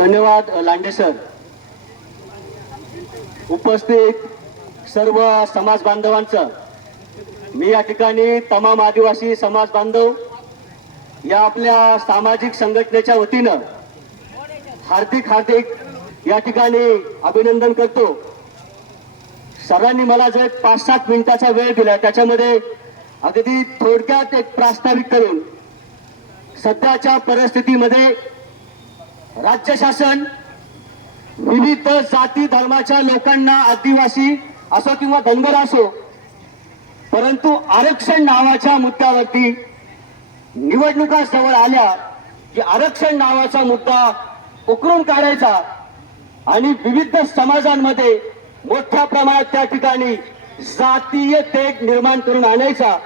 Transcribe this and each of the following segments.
धन्यवाद लांडे सर. उपस्थित सर्व समाज बांधवांचं मी या ठिकाणी तमाम आदिवासी समाज बांधव या आपल्या सामाजिक संघटनेच्या वतीनं हार्दिक या ठिकाणी अभिनंदन करतो. सरांनी मला जो एक 5-7 मिनिटाचा वेळ दिला त्याच्यामध्ये अगदी थोडक्यात एक प्रास्ताविक करून सध्याच्या परिस्थितीमध्ये राज्य शासन विविध जाती धर्माच्या लोकांना, आदिवासी असो किंवा धनगर असो, परंतु आरक्षण नावाच्या मुद्द्यावरती निवडणुका जवळ आल्या की आरक्षण नावाचा मुद्दा उकरून काढायचा आणि विविध समाजांमध्ये मोठ्या प्रमाणात त्या ठिकाणी जातीय तेढ निर्माण करून आणायचा.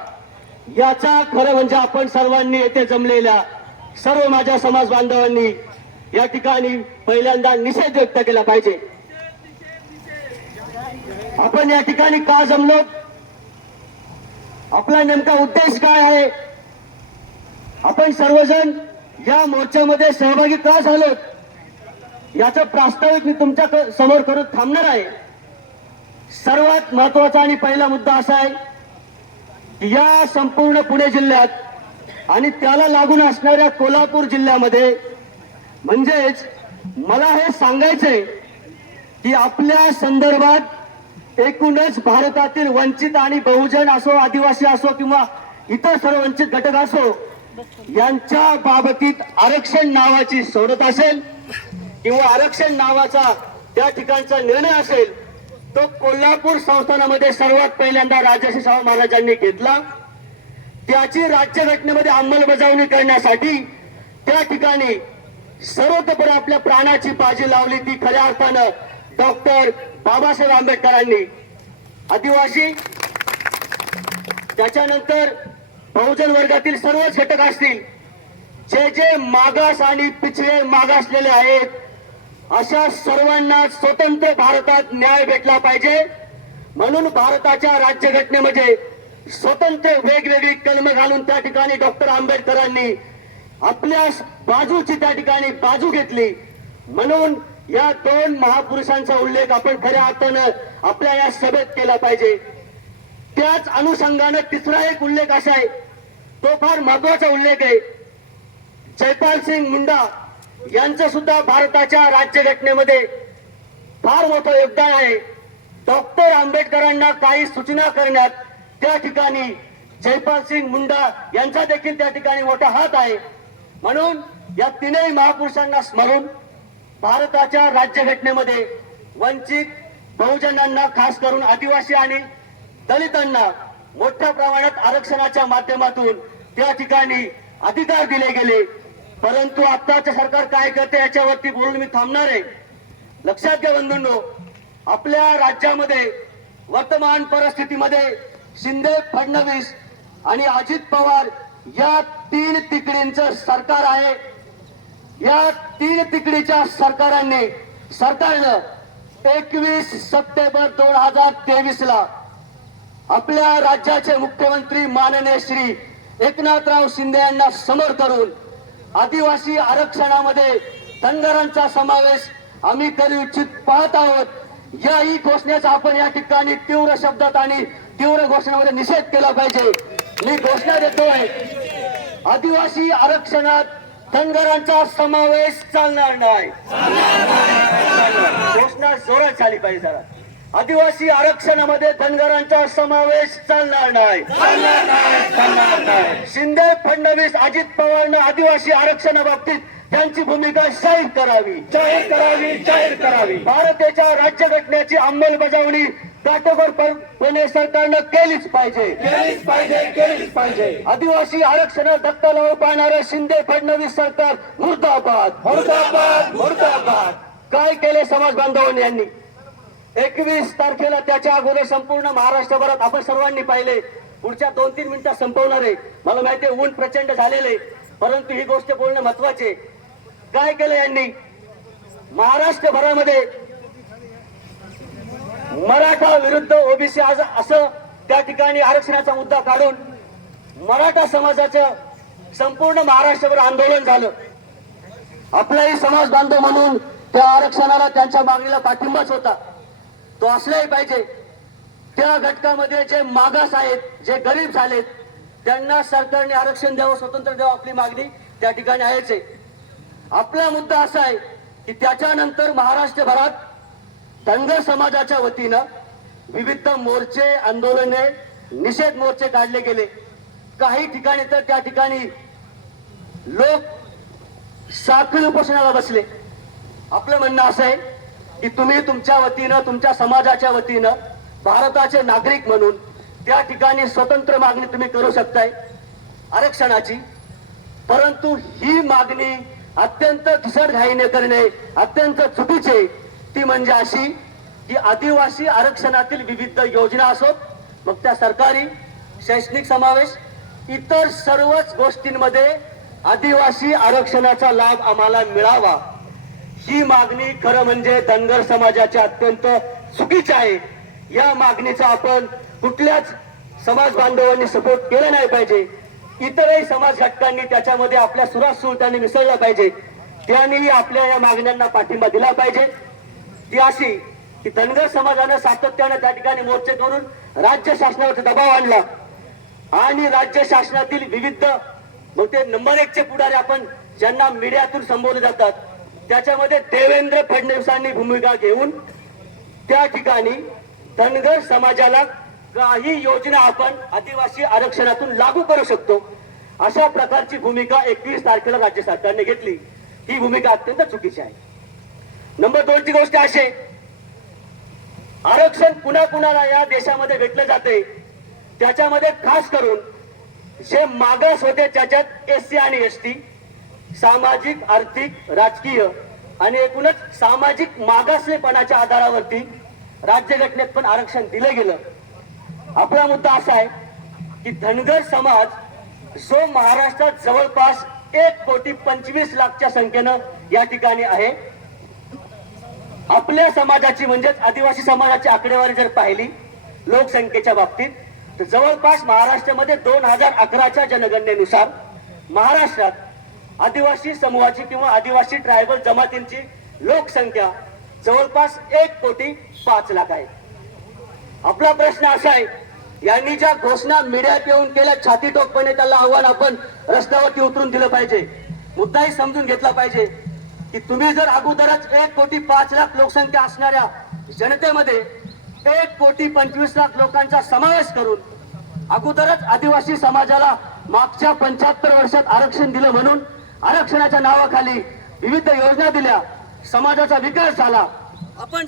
याचा खरं म्हणजे आपण सर्वांनी येथे जमलेल्या सर्व माझ्या समाज बांधवांनी या ठिकाणी पहिल्यांदा निषेध व्यक्त केला पाहिजे. आपण या ठिकाणी का जमलो, आपला नेमका उद्देश काय आहे, आपण सर्वजण या मोर्चामध्ये सहभागी का झालो, याचं प्रास्ताविक मी तुमच्या समोर करून थांबणार आहे. सर्वात महत्वाचा आणि पहिला मुद्दा असा आहे की या संपूर्ण पुणे जिल्ह्यात आणि त्याला लागून असणाऱ्या कोल्हापूर जिल्ह्यामध्ये म्हणजेच मला हे सांगायचंय की आपल्या संदर्भात एकूणच भारतातील वंचित आणि बहुजन असो, आदिवासी असो किंवा इतर सर्व वंचित घटक असो, यांच्या बाबतीत आरक्षण नावाची सोडत असेल किंवा आरक्षण नावाचा त्या ठिकाणचा निर्णय असेल तो कोल्हापूर संस्थानामध्ये सर्वात पहिल्यांदा राजर्षी शाहू महाराजांनी घेतला. त्याची राज्यघटनेमध्ये अंमलबजावणी करण्यासाठी त्या ठिकाणी सर्वतोपरी आपल्या प्राणाची बाजी लावली ती खऱ्या अर्थानं डॉक्टर बाबासाहेब आंबेडकरांनी. आदिवासी, त्याच्यानंतर बहुजन वर्गातील सर्वच घटक असतील, जे जे मागास आणि पिछळे मागासलेले आहेत, अशा सर्वांना स्वतंत्र भारतात न्याय भेटला पाहिजे. म्हणून भारताच्या राज्यघटनेमध्ये स्वतंत्र वेगवेगळी कलम घालून त्या ठिकाणी डॉक्टर आंबेडकरांनी आपल्या बाजूची त्या ठिकाणी बाजू घेतली. म्हणून या 2 महापुरुषांचा उल्लेख आपण खऱ्या अर्थानं आपल्या या सभेत केला पाहिजे. त्याच अनुषंगानं तिसरा एक उल्लेख असा आहे, तो फार महत्वाचा उल्लेख आहे. जयपाल सिंग मुंडा यांचं सुद्धा भारताच्या राज्यघटनेमध्ये फार मोठं योगदान आहे. डॉक्टर आंबेडकरांना काही सूचना करण्यात त्या ठिकाणी जयपाल सिंग मुंडा यांचा देखील त्या ठिकाणी मोठा हात आहे. म्हणून या 3ही महापुरुषांना स्मरून भारताच्या राज्यघटनेमध्ये वंचित बहुजनांना, खास करून आदिवासी आणि दलितांना मोठ्या प्रमाणात आरक्षणाच्या माध्यमातून त्या ठिकाणी अधिकार दिले गेले. परंतु आताचे सरकार काय करते याच्यावरती बोलून मी थांबणार आहे. लक्षात घ्या बंधूंनो, आपल्या राज्यामध्ये वर्तमान परिस्थितीमध्ये शिंदे, फडणवीस आणि अजित पवार या 3 तिकडींचं सरकार आहे. या 3 तिकडीच्या सरकारनं 21 सप्टेंबर 2023 ला आपल्या राज्याचे मुख्यमंत्री माननीय श्री एकनाथराव शिंदे यांना समोर करून आदिवासी आरक्षणामध्ये धनगरांचा समावेश आम्ही करू इच्छित पाहत आहोत. याही घोषणेचा आपण या ठिकाणी तीव्र शब्दात आणि तीव्र घोषणेमध्ये निषेध केला पाहिजे. मी घोषणा देतोय, आदिवासी आरक्षणात धनगरांचा समावेश चालणार नाही. घोषणा जोरात झाली पाहिजे जरा. आदिवासी आरक्षणामध्ये धनगरांचा समावेश चालणार नाही. शिंदे, फडणवीस, अजित पवारनं आदिवासी आरक्षणाबाबतीत त्यांची भूमिका जाहीर करावी. भारताच्या राज्यघटनेची अंमलबजावणी काटेकोरपणे सरकारनं केलीच पाहिजे. आदिवासी आरक्षणात धक्का लावून पाहणारं शिंदे फडणवीस सरकार मुर्दाबाद. काय केले समाज बांधवांनी यांनी 21 तारखेला, त्याच्या अगोदर संपूर्ण महाराष्ट्रभरात आपण सर्वांनी पाहिले. पुढच्या 2-3 मिनिटात संपवणार आहे. मला माहिती आहे ऊन प्रचंड झालेले, परंतु ही गोष्ट बोलणं महत्वाचे. काय केलं यांनी महाराष्ट्रभरामध्ये मराठा विरुद्ध ओबीसी आज असं त्या ठिकाणी आरक्षणाचा मुद्दा काढून मराठा समाजाचं संपूर्ण महाराष्ट्रभर आंदोलन झालं. आपलाही समाज बांधव म्हणून त्या आरक्षणाला, त्यांच्या मागणीला पाठिंबाच होता. तो असलाही पाहिजे. त्या घटकामध्ये जे मागास आहेत, जे गरीब झालेत, त्यांना सरकारने आरक्षण द्यावं, स्वतंत्र द्यावं, आपली मागणी त्या ठिकाणी आहेच आहे. आपला मुद्दा असा आहे की त्याच्यानंतर महाराष्ट्रभरात धनगर समाजाच्या वतीनं विविध मोर्चे, आंदोलने, निषेध मोर्चे काढले गेले. काही ठिकाणी तर त्या ठिकाणी लोक साखळी उपोषणाला बसले. आपलं म्हणणं असं आहे की तुम्ही तुमच्या वतीनं, तुमच्या समाजाच्या वतीनं भारताचे नागरिक म्हणून त्या ठिकाणी स्वतंत्र मागणी तुम्ही करू शकताय आरक्षणाची. परंतु ही मागणी अत्यंत घाईने करणे अत्यंत चुकीचे. ती म्हणजे अशी की आदिवासी आरक्षणातील विविध योजना असोत, मग त्या सरकारी, शैक्षणिक समावेश, इतर सर्वच गोष्टींमध्ये आदिवासी आरक्षणाचा लाभ आम्हाला मिळावा, ही मागणी खरं म्हणजे धनगर समाजाची अत्यंत चुकीची आहे. या मागणीचा आपण कुठल्याच समाज बांधवांनी सपोर्ट केला नाही पाहिजे. इतरही समाज घटकांनी त्याच्यामध्ये आपल्या सुरात सुरतांनी मिसळलं पाहिजे. त्यांनीही आपल्या या मागण्यांना पाठिंबा दिला पाहिजे. ती अशी की धनगर समाजानं सातत्यानं त्या ठिकाणी मोर्चे करून राज्य शासनावर दबाव आणला आणि राज्य शासनातील विविध, मग ते नंबर 1 चे पुढारी आपण ज्यांना मीडियातून संबोधले जातात, त्याच्यामध्ये देवेंद्र फडणवीसांनी भूमिका घेऊन त्या ठिकाणी धनगर समाजाला काही योजना आपण आदिवासी आरक्षणातून लागू करू शकतो, अशा प्रकारची भूमिका 21 तारखेला राज्य सरकारने घेतली. ही भूमिका अत्यंत चुकीची आहे. नंबर 2 ची गोष्ट अशी, आरक्षण पुन्हा पुन्हा या देशामध्ये भेटलं जाते. त्याच्यामध्ये खास करून जे मागास होते त्याच्यात एससी आणि एसटी, सामाजिक, आर्थिक, राजकीय आणि एकूणच सामाजिक मागासलेपणाच्या आधारावरती राज्यघटनेत पण आरक्षण दिलं गेलं. आपला मुद्दा असा आहे की धनगर समाज जो महाराष्ट्रात जवळपास 1,25,00,000च्या संख्येनं या ठिकाणी आहे. आपल्या समाजाची म्हणजेच आदिवासी समाजाची आकडेवारी जर पाहिली लोकसंख्येच्या बाबतीत, तर जवळपास महाराष्ट्रामध्ये 2011च्या जनगणनेनुसार महाराष्ट्रात आदिवासी समूहाची किंवा आदिवासी ट्रायबल जमातींची लोकसंख्या जवळपास 1,05,00,000 आहे. आपला प्रश्न असा आहे, यांनी ज्या घोषणा मीडियात येऊन केल्या छाती टोकपणे, त्याला आव्हान आपण रस्त्यावरती उतरून दिलं पाहिजे. मुद्दाही समजून घेतला पाहिजे की तुम्ही जर अगोदरच 1,05,00,000 लोकसंख्या असणाऱ्या जनतेमध्ये 1,25,00,000 लोकांचा समावेश करून अगोदरच आदिवासी समाजाला मागच्या 75 वर्षात आरक्षण दिलं म्हणून आरक्षणाच्या नावाखाली विविध योजना दिल्या, समाजाचा विकास झाला. आपण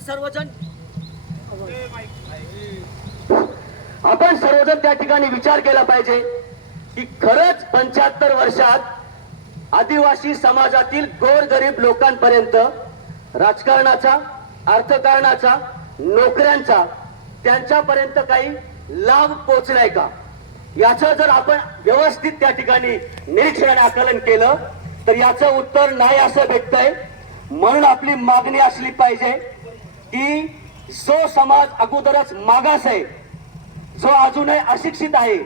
सर्वजण त्या ठिकाणी विचार केला पाहिजे की खरंच 75 वर्षात आदिवासी समाजातील गोरगरीब लोकांपर्यंत राजकारणाचा, अर्थकारणाचा, नोकऱ्यांचा त्यांच्यापर्यंत काही लाभ पोहोचलाय का, याचं जर आपण व्यवस्थित त्या ठिकाणी निरीक्षण आकलन केलं तर याचं उत्तर नाही असं भेटतंय. म्हणून आपली मागणी असली पाहिजे की जो समाज अगोदरच मागास आहे, जो अजूनही अशिक्षित आहे,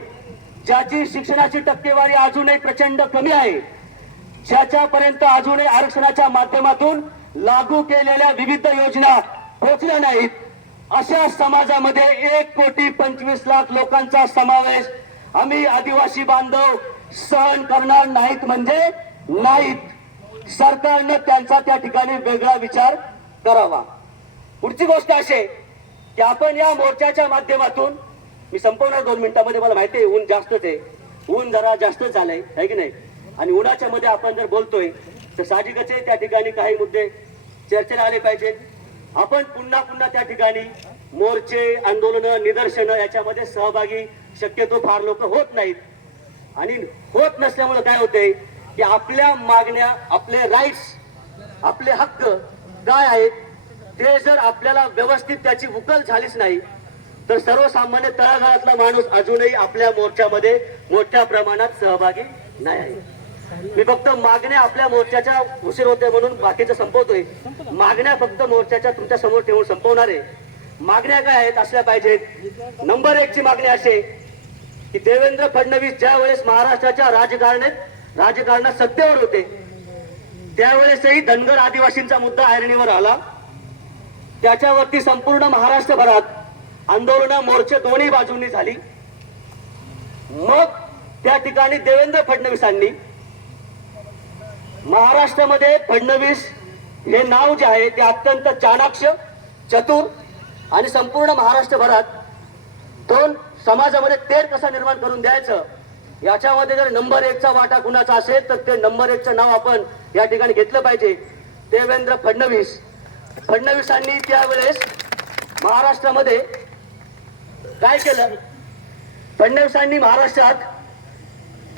ज्याची शिक्षणाची टक्केवारी अजूनही प्रचंड कमी आहे, ज्याच्यापर्यंत अजूनही आरक्षणाच्या माध्यमातून लागू केलेल्या विविध योजना पोहोचल्या नाहीत, अशा समाजामध्ये 1,25,00,000 लोकांचा समावेश आम्ही आदिवासी बांधव सहन करणार नाहीत म्हणजे नाहीत. सरकारने त्यांचा त्या ठिकाणी वेगळा विचार करावा. पुढची गोष्ट अशी आहे की आपण या मोर्चाच्या माध्यमातून, मी संपवणार 2 मिनिटांमध्ये, मला माहिती आहे ऊन जास्तच आहे, ऊन जरा जास्तच झालंय आहे की नाही, आणि उन्हाच्या मध्ये आपण जर बोलतोय तर साहजिकच आहे त्या ठिकाणी काही मुद्दे चर्चेला आले पाहिजेत. आपण पुन्हा पुन्हा त्या ठिकाणी मोर्चे, आंदोलन, निदर्शनं याच्यामध्ये सहभागी शक्यतो फार लोक होत नाहीत. आणि होत नसल्यामुळे काय होतंय की आपल्या मागण्या, आपले राईट्स, आपले हक्क काय आहेत ते जर आपल्याला व्यवस्थित त्याची उकल झालीच नाही तर सर्वसामान्य तळागाळातला माणूस अजूनही आपल्या मोर्चामध्ये मोठ्या प्रमाणात सहभागी नाही आहे. मी फक्त मागण्या, आपल्या मोर्चाच्या उशीर होते म्हणून बाकीचं संपवतोय. मागण्या फक्त मोर्चाच्या तुमच्या समोर ठेवून संपवणार आहे. मागण्या काय आहेत असल्या पाहिजेत. नंबर 1 ची मागणी अशी की देवेंद्र फडणवीस ज्या वेळेस महाराष्ट्राच्या राजकारणात सत्तेवर होते त्यावेळेसही धनगर आदिवासींचा मुद्दा ऐरणीवर आला. त्याच्यावरती संपूर्ण महाराष्ट्रभरात आंदोलन मोर्चे दोन्ही बाजूंनी झाली. मग त्या ठिकाणी देवेंद्र फडणवीसांनी महाराष्ट्रामध्ये फडणवीस हे नाव जे आहे ते अत्यंत चाणाक्ष, चतुर आणि संपूर्ण महाराष्ट्रभरात दोन समाजामध्ये तेढ कसा निर्माण करून द्यायचं याच्यामध्ये जर नंबर 1चा वाटा कुणाचा असेल तर ते नंबर 1चं नाव आपण या ठिकाणी घेतलं पाहिजे. देवेंद्र फडणवीस. फडणवीसांनी त्यावेळेस महाराष्ट्रामध्ये काय केलं? फडणवीसांनी महाराष्ट्रात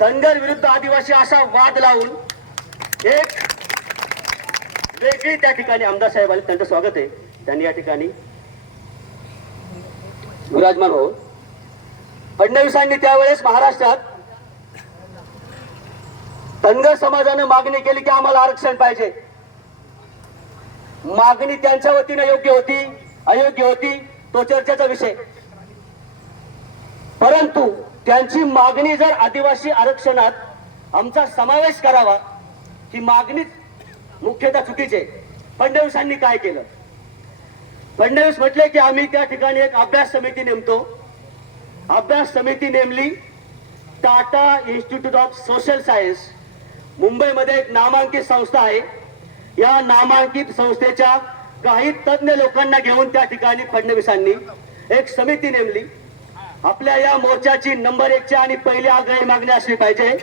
धनगर विरुद्ध आदिवासी असा वाद लावून एक वेगळी त्या ठिकाणी आमदार साहेब आले, त्यांचं स्वागत आहे. त्यांनी या ठिकाणी विराजमान हो. फडणवीसांनी त्यावेळेस महाराष्ट्रात धनगर समाजाने मागणी केली की आम्हाला आरक्षण पाहिजे. मागणी त्यांच्या वतीने योग्य होती, अयोग्य होती तो चर्चेचा विषय. परंतु त्यांची मागणी जर आदिवासी आरक्षणात आमचा समावेश करावा ही मागणीच मुख्यतः चुकीची आहे. फडणवीसांनी काय केलं? फडणवीस म्हटले की आम्ही त्या ठिकाणी एक अभ्यास समिती नेमतो. अभ्यास समिती नेमली. Tata institute of social science मुंबईमध्ये एक नामांकित संस्था आहे. या नामांकित संस्थेच्या काही तज्ञ लोकांना घेऊन त्या ठिकाणी फडणवीसांनी एक समिती नेमली. आपल्या या मोर्चाची नंबर 1ची आणि पहिली आग्रही मागणी असली पाहिजे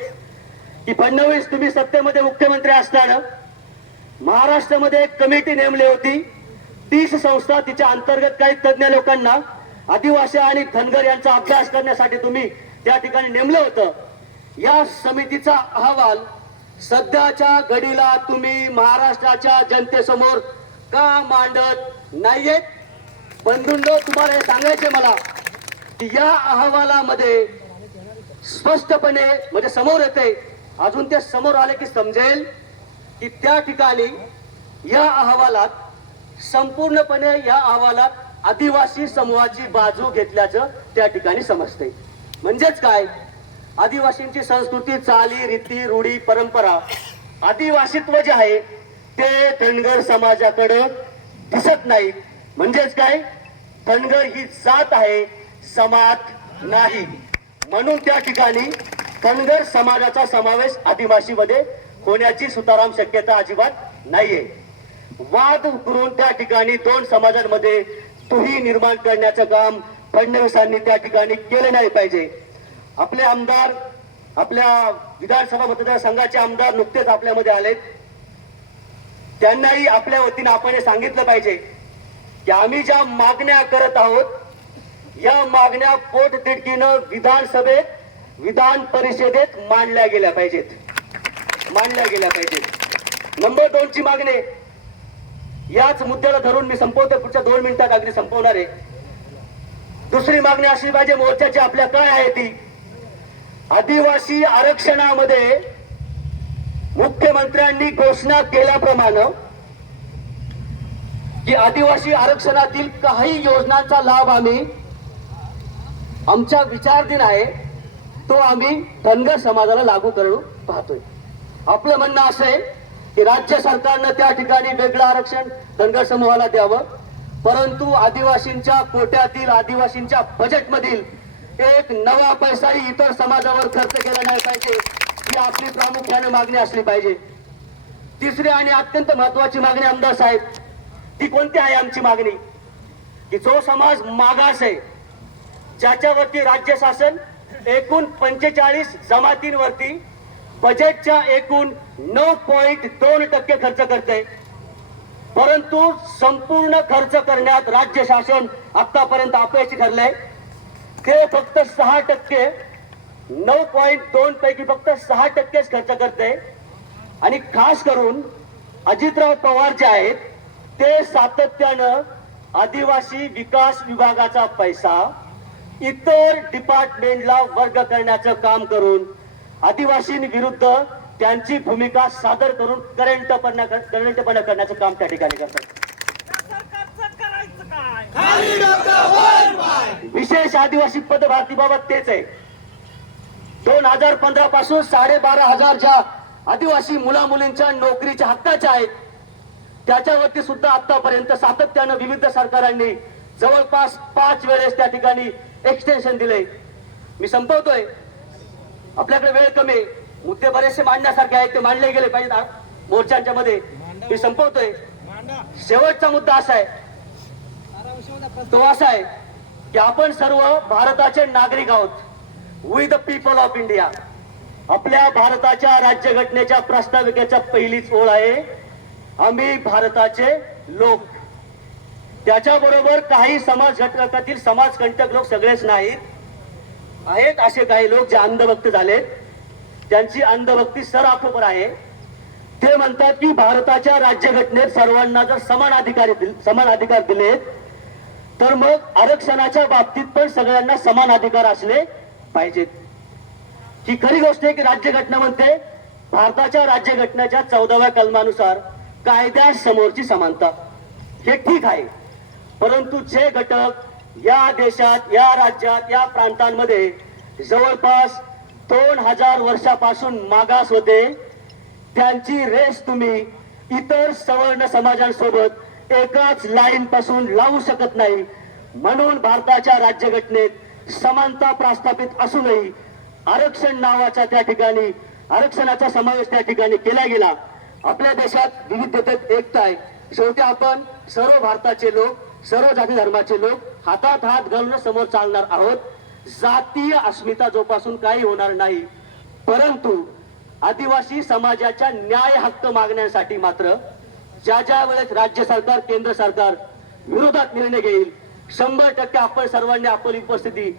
की फडणवीस, तुम्ही सत्तेमध्ये मुख्यमंत्री असताना महाराष्ट्रामध्ये एक कमिटी नेमली होती. 30 संस्था, तिच्या अंतर्गत काही तज्ञ लोकांना आदिवासी आणि धनगर यांचा अभ्यास करण्यासाठी तुम्ही त्या ठिकाणी नेमलं होतं. या समितीचा अहवाल सध्याच्या घडीला तुम्ही महाराष्ट्राच्या जनतेसमोर का मांडत नाहीयेत? बंधूंनो, तुम्हाला हे सांगायचे मला की या अहवालामध्ये स्पष्टपणे म्हणजे समोर येते, अजून ते समोर आले की समजेल की त्या ठिकाणी या अहवालात संपूर्णपणे या अहवालात आदिवासी समूहाची बाजू घेतल्याचं त्या ठिकाणी समजते. म्हणजेच काय? आदिवासींची संस्कृती, चाली, रीती, रूढी, परंपरा, आदिवासीत्व जे आहे ते धनगर समाजाकडे दिसत नाही. म्हणजेच काय? धनगर ही जात आहे, समाज नाही. म्हणून त्या ठिकाणी धनगर समाजाचा समावेश आदिवासीमध्ये होण्याची सुताराम शक्यता अजिबात नाहीये. वाद करून त्या ठिकाणी दोन समाजांमध्ये तुही निर्माण करण्याचं काम फडणवीसांनी त्या ठिकाणी केले नाही पाहिजे. आपले आमदार, आपल्या विधानसभा मतदारसंघाचे आमदार नुकतेच आपल्यामध्ये आलेत. त्यांनाही आपल्या वतीने आपण हे सांगितलं पाहिजे की आम्ही ज्या मागण्या करत आहोत या मागण्या पोटतिडकीनं विधानसभेत, विधान परिषदेत मांडल्या गेल्या पाहिजेत. नंबर 2ची मागणी, याच मुद्द्याला धरून मी संपवतो, पुढच्या 2 मिनिटात अगदी संपवणार आहे. दुसरी मागणी असली पाहिजे मोर्चाची आपल्या काय आहे ती, आदिवासी आरक्षणामध्ये मुख्यमंत्र्यांनी घोषणा केल्याप्रमाणे की आदिवासी आरक्षणातील काही योजनांचा लाभ आम्ही, आमचा विचारधीन आहे तो आम्ही धनगर समाजाला लागू करू पाहतोय. आपलं म्हणणं असं आहे की राज्य सरकारनं त्या ठिकाणी वेगळं आरक्षण धनगर समूहाला द्यावं, परंतु आदिवासींच्या कोट्यातील, आदिवासींच्या बजेटमधील एक नवा पैसाही इतर समाजावर खर्च केला नाही पाहिजे ही आपली प्रामुख्याने मागणी असली पाहिजे. तिसरी आणि अत्यंत महत्वाची मागणी आमदार साहेब, ती कोणती आहे आमची मागणी? की जो समाज मागास आहे, ज्याच्यावरती राज्य शासन एकूण 45 जमातींवरती बजेटच्या एकूण 9.2% खर्च करते, परंतु संपूर्ण खर्च करण्यात राज्य शासन आतापर्यंत अपयशी ठरले. ते फक्त 6%, 9.2 पैकी फक्त 6%च खर्च करते. आणि खास करून अजितराव पवार जे आहेत ते सातत्यानं आदिवासी विकास विभागाचा पैसा इतर डिपार्टमेंटला वर्ग करण्याचं काम करून आदिवासींविरुद्ध त्यांची भूमिका सादर करून करंटपणा करण्याचं काम त्या ठिकाणी करतात. विशेष आदिवासी पदभरतीबाबत तेच आहे. 2015 पासून 12,500 ज्या आदिवासी मुला मुलींच्या नोकरीच्या हक्काच्या आहेत, त्याच्यावरती सुद्धा आतापर्यंत सातत्यानं विविध सरकारांनी जवळपास 5 वेळेस त्या ठिकाणी एक्सटेन्शन दिले. मी संपवतोय, आपल्याकडे वेळ कमी आहे. मुद्दे बरेचसे मांडण्यासारखे आहेत, ते मांडले गेले पाहिजेत मोर्चांच्या मध्ये. मी संपवतोय. शेवटचा मुद्दा असा आहे, तो असा आहे की आपण सर्व भारताचे नागरिक आहोत. We the people of India. आपल्या भारताच्या राज्यघटनेच्या प्रास्ताविकेच्या पहिलीच ओळ आहे, आम्ही भारताचे लोक. त्याच्याबरोबर काही समाज घटकातील समाजकंटक लोक सगळेच नाहीत, आहेत असे काही लोक जे अंधभक्त झालेत. त्यांची अंधभक्ती सराफवर आहे. ते म्हणतात की भारताच्या राज्यघटनेत सर्वांना जर समान अधिकार दिले तर मग आरक्षणाच्या बाबतीत पण सगळ्यांना समान अधिकार असले पाहिजेत. ही खरी गोष्ट आहे की राज्यघटना म्हणते, भारताच्या राज्यघटनेच्या 14व्या कलमानुसार कायद्यासमोरची समानता. हे ठीक आहे, परंतु जे घटक या देशात, या राज्यात, या प्रांतांमध्ये जवळपास 2000 वर्षापासून मागास होते, त्यांची रेस तुम्ही इतर सवर्ण समाजांसोबत एकाच लाईन पासून लावू शकत नाही. म्हणून भारताच्या राज्यघटनेत समानता प्रस्थापित असूनही आरक्षण नावाच्या त्या ठिकाणी आरक्षणाचा समावेश त्या ठिकाणी केला गेला. आपल्या देशात विविधतेत एकता आहे. शेवटी आपण सर्व भारताचे लोक, सर्व जाती धर्माचे लोक हातात हात घालून समोर चालणार आहोत. जातीय अस्मिता जोपासून काही होणार नाही. परंतु आदिवासी समाजाच्या न्याय हक्क मागण्यासाठी मात्र ज्या वेळेस राज्य सरकार, केंद्र सरकार विरोधात निर्णय घेईल, 100% आपण सर्वांनी आपली उपस्थिती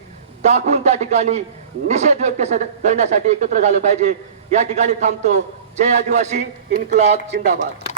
दाखवून त्या ठिकाणी निषेध व्यक्त करण्यासाठी एकत्र झालं पाहिजे. या ठिकाणी थांबतो. जय आदिवासी, इन्कलाब जिंदाबाद.